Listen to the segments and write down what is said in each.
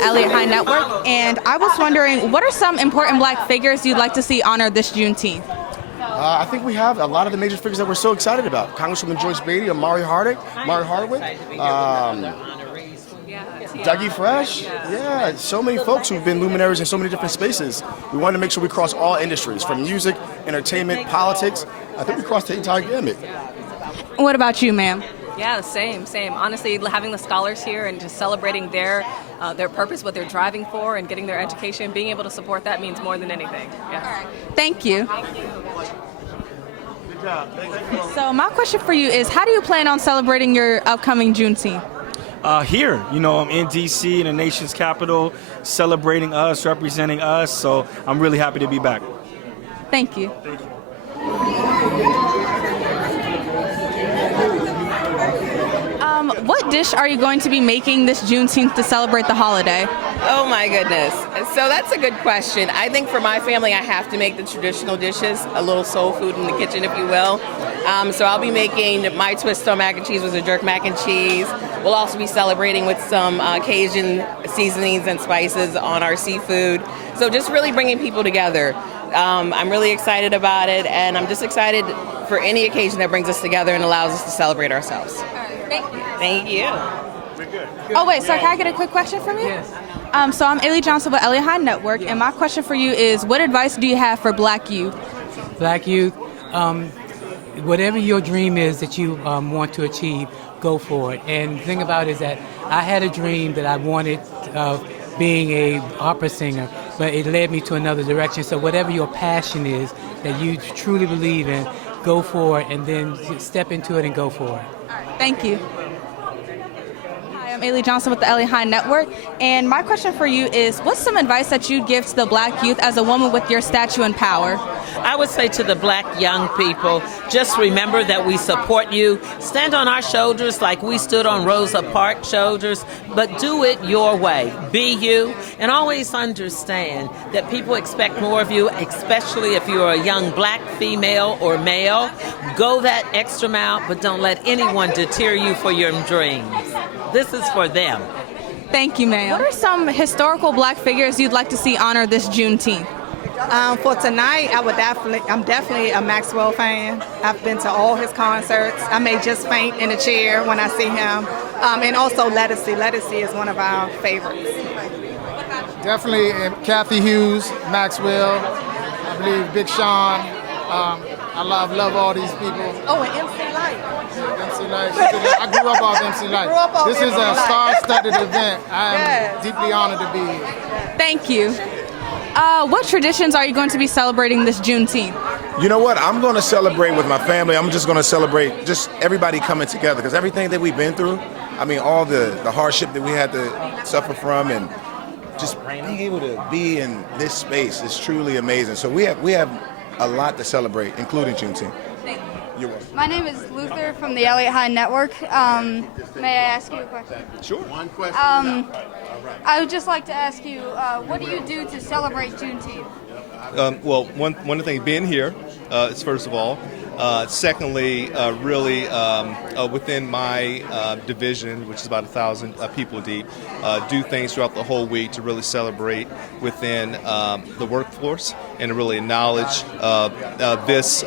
Eliot Hine Network, and I was wondering, what are some important Black figures you'd like to see honored this Juneteenth? I think we have a lot of the major figures that we're so excited about. Congresswoman Joyce Beatty, Mari Hardwick, Dougie Fresh. Yeah, so many folks who've been luminaries in so many different spaces. We wanted to make sure we cross all industries, from music, entertainment, politics. I think we crossed the entire gamut. What about you, ma'am? Yeah, same. Honestly, having the scholars here and just celebrating their purpose, what they're driving for, and getting their education, being able to support that means more than anything. Yeah. All right. Thank you. Good job. Thank you. So my question for you is, how do you plan on celebrating your upcoming Juneteenth? Here, I'm in D.C., in the nation's capital, celebrating us, representing us, so I'm really happy to be back. Thank you. Thank you. What dish are you going to be making this Juneteenth to celebrate the holiday? Oh my goodness. So that's a good question. I think for my family, I have to make the traditional dishes, a little soul food in the kitchen, if you will. So I'll be making my twist on mac and cheese with a jerk mac and cheese. We'll also be celebrating with some Cajun seasonings and spices on our seafood. So just really bringing people together. I'm really excited about it, and I'm just excited for any occasion that brings us together and allows us to celebrate ourselves. Thank you. Thank you. Oh, wait, so can I get a quick question from you? Yes. So I'm Ailey Johnson with Eliot Hine Network, and my question for you is, what advice do you have for Black youth? Black youth, whatever your dream is that you want to achieve, go for it. And the thing about it is that I had a dream that I wanted of being a opera singer, but it led me to another direction. So whatever your passion is that you truly believe in, go for it, and then step into it and go for it. Thank you. Hi, I'm Ailey Johnson with the Eliot Hine Network, and my question for you is, what's some advice that you'd give to the Black youth as a woman with your stature and power? I would say to the Black young people, just remember that we support you. Stand on our shoulders like we stood on Rosa Parks' shoulders, but do it your way. Be you, and always understand that people expect more of you, especially if you're a young Black female or male. Go that extra mile, but don't let anyone deter you for your dreams. This is for them. Thank you, ma'am. What are some historical Black figures you'd like to see honored this Juneteenth? For tonight, I'm definitely a Maxwell fan. I've been to all his concerts. I may just faint in a chair when I see him. And also Lettucey. Lettucey is one of our favorites. Definitely Kathy Hughes, Maxwell, I believe Big Sean. I love all these people. Oh, and MC Light. MC Light. I grew up off MC Light. This is a star-studded event. I am deeply honored to be here. Thank you. What traditions are you going to be celebrating this Juneteenth? You know what? I'm going to celebrate with my family. I'm just going to celebrate just everybody coming together, because everything that we've been through, I mean, all the hardship that we had to suffer from, and just being able to be in this space is truly amazing. So we have a lot to celebrate, including Juneteenth. You're welcome. My name is Luther from the Eliot Hine Network. May I ask you a question? Sure. One question. I would just like to ask you, what do you do to celebrate Juneteenth? Well, one of the things, being here is first of all. Secondly, really within my division, which is about 1,000 people deep, do things throughout the whole week to really celebrate within the workforce and to really acknowledge this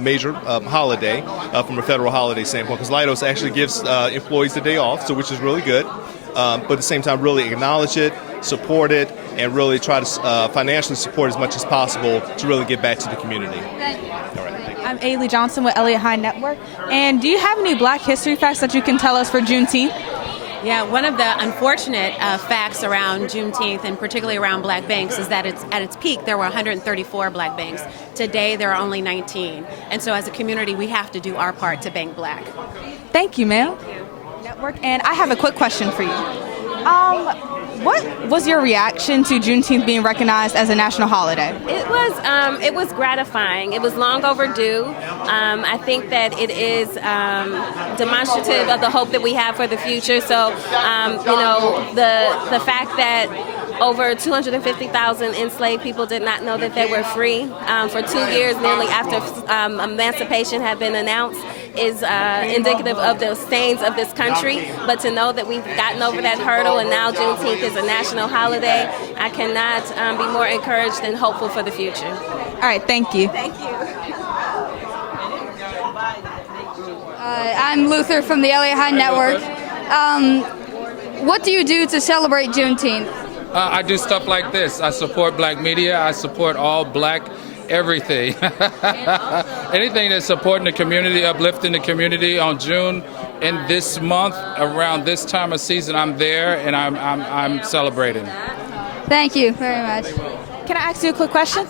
major holiday from a federal holiday standpoint. Because Leidos actually gives employees the day off, so which is really good. But at the same time, really acknowledge it, support it, and really try to financially support as much as possible to really get back to the community. Thank you. All right. Thank you. I'm Ailey Johnson with Eliot Hine Network. And do you have any Black history facts that you can tell us for Juneteenth? Yeah, one of the unfortunate facts around Juneteenth, and particularly around Black banks, is that at its peak there were 134 Black banks. Today there are only 19. And so as a community we have to do our part to bank Black. Thank you, ma'am. And I have a quick question for you. what was your reaction to Juneteenth being recognized as a national holiday? It was gratifying. It was long overdue. I think that it is demonstrative of the hope that we have for the future. So, the fact that over 250,000 enslaved people did not know that they were free for 2 years, nearly after emancipation had been announced, is indicative of the stains of this country. But to know that we've gotten over that hurdle and now Juneteenth is a national holiday, I cannot be more encouraged and hopeful for the future. All right, thank you. Thank you. I'm Luther from the Eliot Hine Network. What do you do to celebrate Juneteenth? I do stuff like this. I support black media. I support all black everything. Anything that's supporting the community, uplifting the community on June in this month, around this time of season, I'm there and I'm celebrating. Thank you very much. Can I ask you a quick question?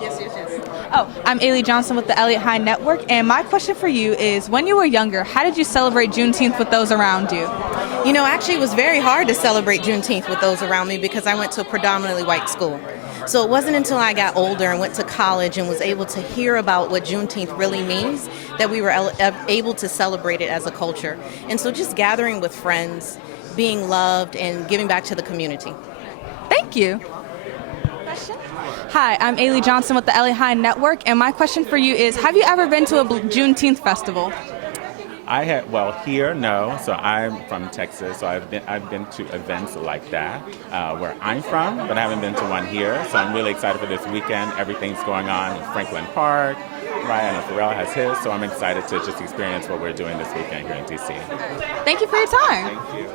Yes. Oh, I'm Eliot Johnson with the Eliot Hine Network, and my question for you is, when you were younger, how did you celebrate Juneteenth with those around you? You know, actually it was very hard to celebrate Juneteenth with those around me because I went to a predominantly white school. So it wasn't until I got older and went to college and was able to hear about what Juneteenth really means that we were able to celebrate it as a culture. And so just gathering with friends, being loved, and giving back to the community. Thank you. Hi, I'm Eliot Johnson with the Eliot Hine Network, and my question for you is, have you ever been to a Juneteenth festival? Here, no. So I'm from Texas, so I've been to events like that where I'm from, but I haven't been to one here. So I'm really excited for this weekend. Everything's going on in Franklin Park. Ryan and Pharrell has his, so I'm excited to just experience what we're doing this weekend here in DC. Thank you for your time. Thank you.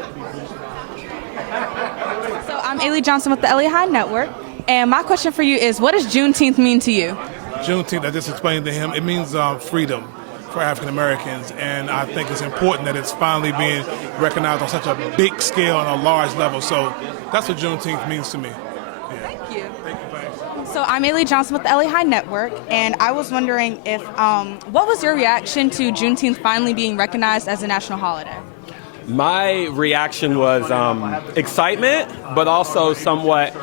So I'm Eliot Johnson with the Eliot Hine Network, and my question for you is, what does Juneteenth mean to you? Juneteenth, I just explained to him, it means freedom for African Americans, and I think it's important that it's finally being recognized on such a big scale and a large level. So that's what Juneteenth means to me. Yeah. Thank you. Thank you, thanks. So I'm Eliot Johnson with the Eliot Hine Network, and I was wondering if, what was your reaction to Juneteenth finally being recognized as a national holiday? My reaction was excitement, but also somewhat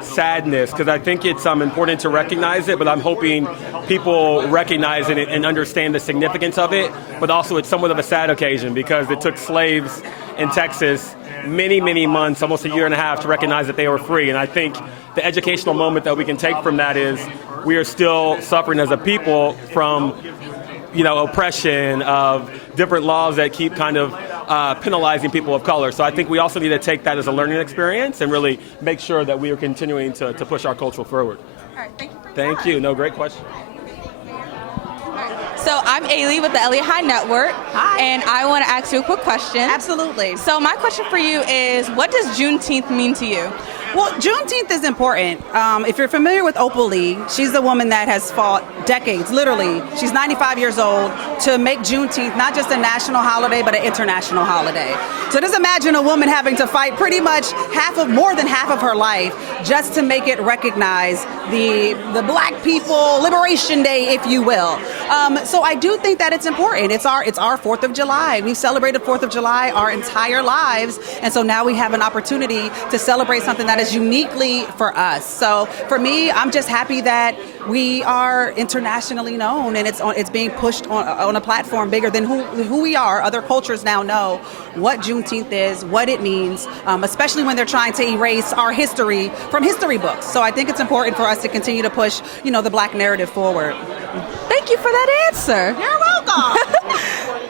sadness, because I think it's important to recognize it, but I'm hoping people recognize it and understand the significance of it, but also it's somewhat of a sad occasion because it took slaves in Texas many, many months, almost a year and a half, to recognize that they were free. And I think the educational moment that we can take from that is we are still suffering as a people from oppression of different laws that keep kind of penalizing people of color. So I think we also need to take that as a learning experience and really make sure that we are continuing to push our culture forward. All right, thank you for your Thank time. you. No, great question. So I'm Ailey with the Eliot Hine Network. Hi. And I want to ask you a quick question. Absolutely. So my question for you is, what does Juneteenth mean to you? Well, Juneteenth is important. If you're familiar with Opal Lee, she's the woman that has fought decades, literally. She's 95 years old to make Juneteenth not just a national holiday, but an international holiday. So just imagine a woman having to fight pretty much more than half of her life just to make it recognize the Black people Liberation Day, if you will. So I do think that it's important. It's our 4th of July. We've celebrated 4th of July our entire lives, and so now we have an opportunity to celebrate something that is uniquely for us. So for me, I'm just happy that we are internationally known, and it's being pushed on a platform bigger than who we are. Other cultures now know what Juneteenth is, what it means, especially when they're trying to erase our history from history books. So I think it's important for us to continue to push, the Black narrative forward. Thank you for that answer. You're welcome.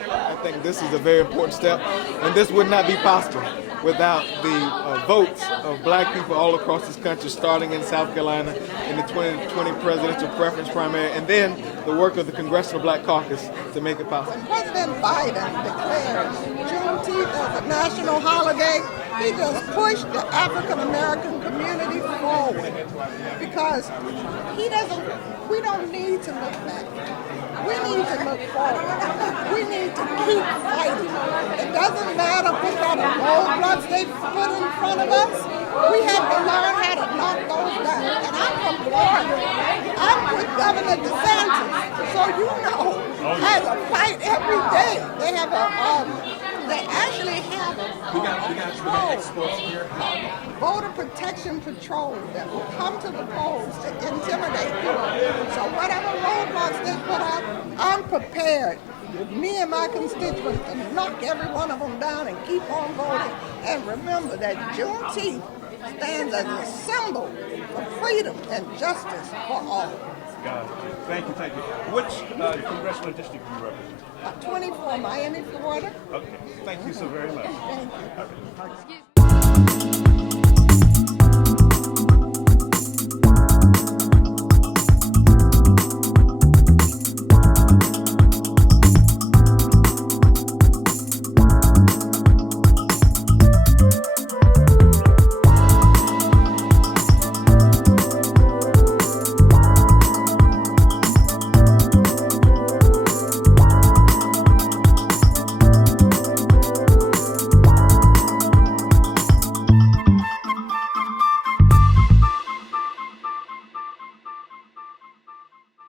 I think this is a very important step, and this would not be possible without the votes of Black people all across this country, starting in South Carolina in the 2020 presidential preference primary, and then the work of the Congressional Black Caucus to make it possible. President Biden declared Juneteenth as a national holiday. He just pushed the African American community forward because we don't need to look back. We need to look forward. We need to keep fighting. It doesn't matter what kind of roadblocks they put in front of us. We have to learn how to knock those down. And I'm from Florida. I'm with Governor DeSantis. So I fight every day. They have a They actually have a patrol, voter protection patrol that will come to the polls to intimidate people. So whatever roadblocks they put up, I'm prepared with me and my constituents to knock every one of them down and keep on voting. And remember that Juneteenth stands as a symbol of freedom and justice for all. Thank you, thank you. Which congressional district do you represent? 24, Miami, Florida. Okay, thank you so very much. Thank you.